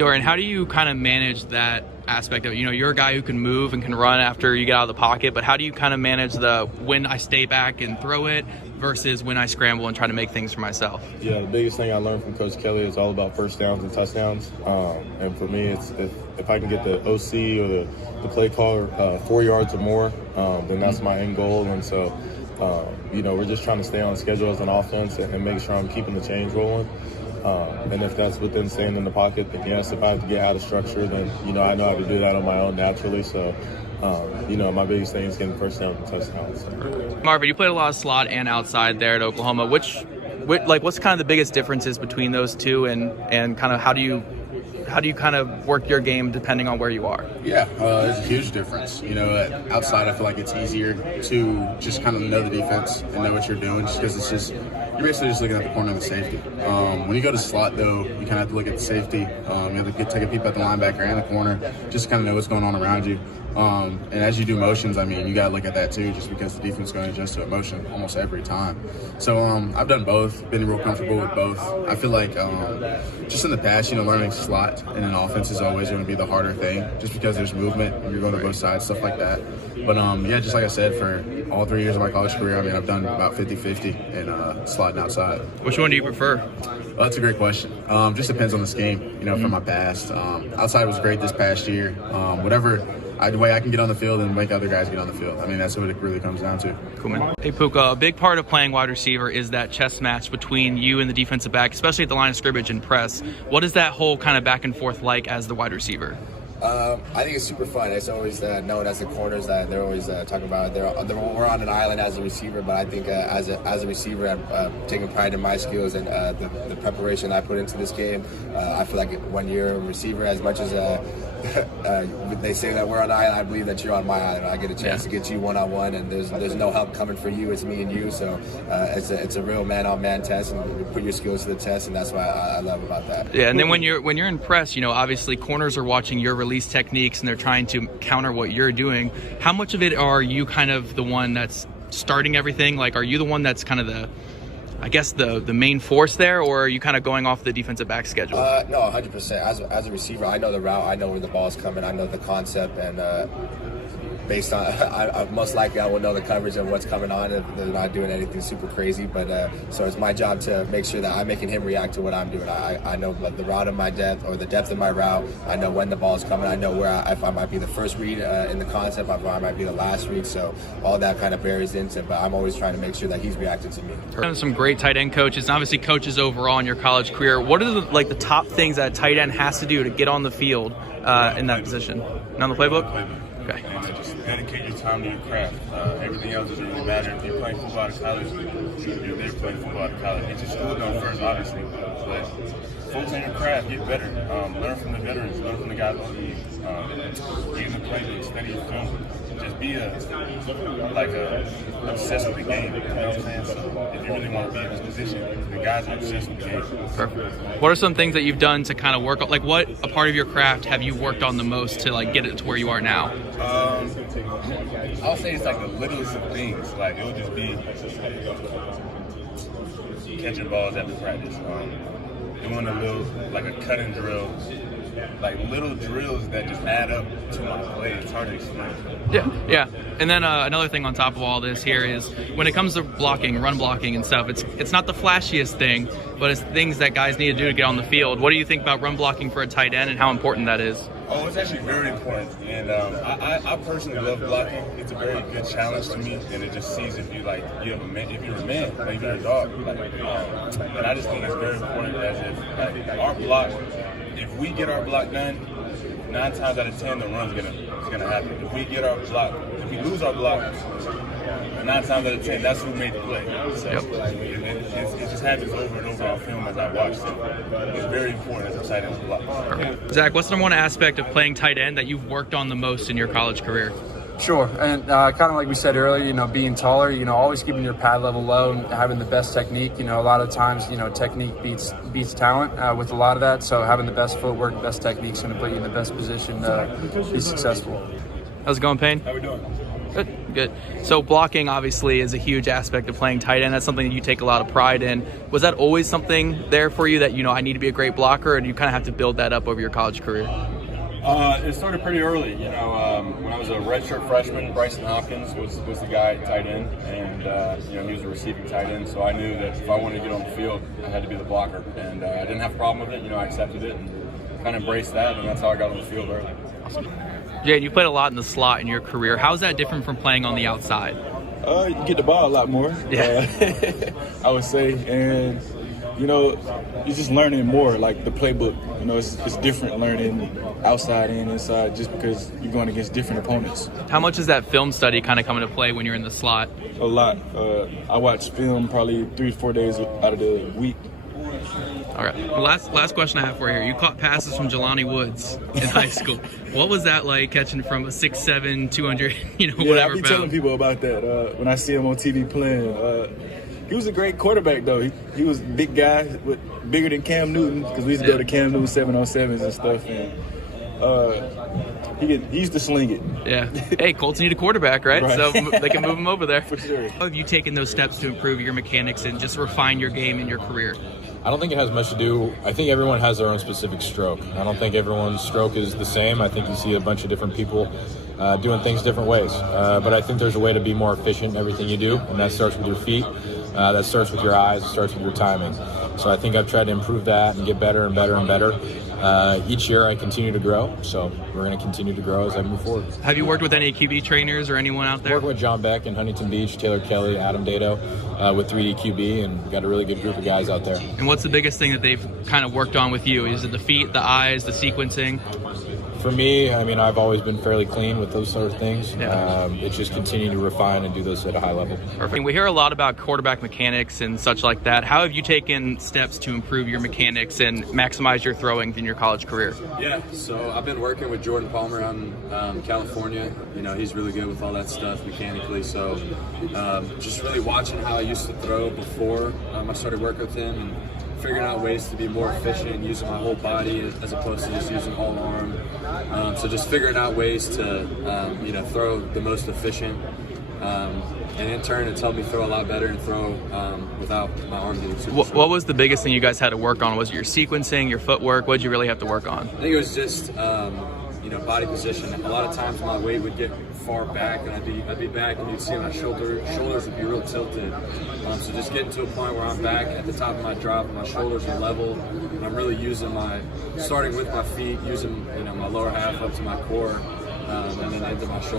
Dorian, how do you kind of manage that aspect of it? You know, you're a guy who can move and can run after you get out of the pocket, but how do you kind of manage the when I stay back and throw it versus when I scramble and try to make things for myself? Yeah, the biggest thing I learned from Coach Kelly is all about first downs and touchdowns. And for me, it's if I can get the OC or the play caller 4 yards or more, then that's my end goal. And so, you know, we're just trying to stay on schedule as an offense and make sure I'm keeping the chains rolling. And if that's within staying in the pocket, then yes. If I have to get out of structure, then, you know, I know how to do that on my own naturally. So, you know, my biggest thing is getting first down and touchdowns. Marvin, you played a lot of slot and outside there at Oklahoma. What's kind of the biggest differences between those two, and kind of how do you kind of work your game depending on where you are? Yeah, there's a huge difference. You know, outside I feel like it's easier to just kind of know the defense and know what you're doing, just because it's just you're basically just looking at the corner of the safety. When you go to slot, though, you kind of have to look at the safety. You have to take a peep at the linebacker and the corner, just to kind of know what's going on around you. And as you do motions, I mean, you got to look at that too, just because the defense is going to adjust to a motion almost every time. So I've done both, been real comfortable with both. I feel like just in the past, you know, learning slot in an offense is always going to be the harder thing, just because there's movement and you're going to both sides, stuff like that. But yeah, just like I said, for all 3 years of my college career, I mean, I've done about 50-50 in slot and outside. Which one do you prefer? Well, that's a great question. Just depends on the scheme, you know, from my past. Outside was great this past year. Whatever the way I can get on the field and make other guys get on the field. I mean, that's what it really comes down to. Cool, man. Hey, Puka, a big part of playing wide receiver is that chess match between you and the defensive back, especially at the line of scrimmage and press. What is that whole kind of back and forth like as the wide receiver? I think it's super fun. It's always known as the corners that they're always talking about. We're on an island as a receiver, but I think as a receiver, I'm taking pride in my skills and the preparation I put into this game. I feel like when you're a receiver, as much as they say that we're on an island, I believe that you're on my island. I get a chance to get you one-on-one, and there's no help coming for you. It's me and you. So it's a real man-on-man test, and you put your skills to the test, and that's what I love about that. Yeah, and then when you're in press, you know, obviously corners are watching your release techniques and they're trying to counter what you're doing. How much of it are you kind of the one that's starting everything? Like, are you the one that's kind of the main force there, or are you kind of going off the defensive back schedule? No, 100%. As a receiver, I know the route, I know where the ball's coming, I know the concept, and based on, I most likely I will know the coverage of what's coming on if they're not doing anything super crazy. But so it's my job to make sure that I'm making him react to what I'm doing. I know the route of my depth or the depth of my route. I know when the ball's coming. I know if I might be the first read in the concept, if I might be the last read. So all that kind of varies into, but I'm always trying to make sure that he's reacting to me. Some great tight end coaches, and obviously coaches overall in your college career. What are the top things that a tight end has to do to get on the field in that position? And on the playbook? Okay. And just dedicate your time to your craft. Everything else doesn't really matter. If you're playing football at college, you're there playing football at college. Get your school done first, obviously. But focus on your craft, get better. Learn from the veterans, learn from the guys on the league. Get in the playbook, study your film. Just be obsessed with the game. You know what I'm saying? So if you really want to be in this position, the guys are obsessed with the game. Perfect. What are some things that you've done to kind of work on, like what a part of your craft have you worked on the most to like get it to where you are now? I'll say it's like the littlest of things. Like it would just be catching balls after practice, doing a little like a cutting drill. Like little drills that just add up to my play. It's hard to explain. Yeah. And then another thing on top of all this here is when it comes to blocking, run blocking and stuff, it's not the flashiest thing, but it's things that guys need to do to get on the field. What do you think about run blocking for a tight end and how important that is? Oh, it's actually very important. And I personally love blocking. It's a very good challenge to me, and it just sees if you're a man, like if you're a dog. And I just think it's very important as if our block. If we get our block done, 9 times out of 10 the run's gonna happen. If we lose our block, 9 times out of 10 that's who made the play. So it just happens over and over on film as I watch. So it's very important as a tight end to block. Zack, what's the one aspect of playing tight end that you've worked on the most in your college career? Sure, and kind of like we said earlier, you know, being taller, you know, always keeping your pad level low and having the best technique. You know, a lot of times, you know, technique beats talent with a lot of that. So having the best footwork, the best technique is going to put you in the best position to be successful. How's it going, Payne? How we doing? Good. Good. So blocking obviously is a huge aspect of playing tight end. That's something that you take a lot of pride in. Was that always something there for you that, I need to be a great blocker, or do you kind of have to build that up over your college career? It started pretty early. When I was a redshirt freshman, Bryson Hopkins was the guy at tight end, and he was a receiving tight end. So I knew that if I wanted to get on the field, I had to be the blocker, and I didn't have a problem with it. I accepted it and kind of embraced that, and that's how I got on the field early. Awesome. Jadon, you played a lot in the slot in your career. How is that different from playing on the outside? You get the ball a lot more. Yeah. I would say, and you're just learning more, like the playbook. It's different learning outside and inside just because you're going against different opponents. How much does that film study kind of come into play when you're in the slot? A lot. I watch film probably 3 to 4 days out of the week. All right. Last question I have for you here. You caught passes from Jelani Woods in high school. What was that like, catching from a 6'7", 200, whatever I be telling people about that when I see him on TV playing. He was a great quarterback, though. He was a big guy, bigger than Cam Newton, because we used to go to Cam Newton 7-on-7s and stuff. And he used to sling it. Yeah. Hey, Colts need a quarterback, right? So they can move him over there. For sure. How have you taken those steps to improve your mechanics and just refine your game in your career? I don't think it has much to do. I think everyone has their own specific stroke. I don't think everyone's stroke is the same. I think you see a bunch of different people doing things different ways. But I think there's a way to be more efficient in everything you do, and that starts with your feet. That starts with your eyes. It starts with your timing. So I think I've tried to improve that and get better and better and better. Each year I continue to grow, so we're going to continue to grow as I move forward. Have you worked with any QB trainers or anyone out there? Working with John Beck in Huntington Beach, Taylor Kelly, Adam Dato with 3D QB, and got a really good group of guys out there. And what's the biggest thing that they've kind of worked on with you? Is it the feet, the eyes, the sequencing? For me, I've always been fairly clean with those sort of things. Yeah. It's just continuing to refine and do those at a high level. Perfect. We hear a lot about quarterback mechanics and such like that. How have you taken steps to improve your mechanics and maximize your throwing in your college career? Yeah, so I've been working with Jordan Palmer out in California. He's really good with all that stuff mechanically. So just really watching how I used to throw before I started working with him, and figuring out ways to be more efficient and using my whole body as opposed to just using all arm. So just figuring out ways to throw the most efficient, and in turn it's helped me throw a lot better and throw without my arm getting super sore. What was the biggest thing you guys had to work on? Was it your sequencing, your footwork? What did you really have to work on? I think it was just body position. A lot of times my weight would get far back, and I'd be back, and you'd see my shoulders would be real tilted. So just getting to a point where I'm back at the top of my drop, and my shoulders are level, and I'm really starting with my feet, using my lower half up to my core, and then into my shoulders.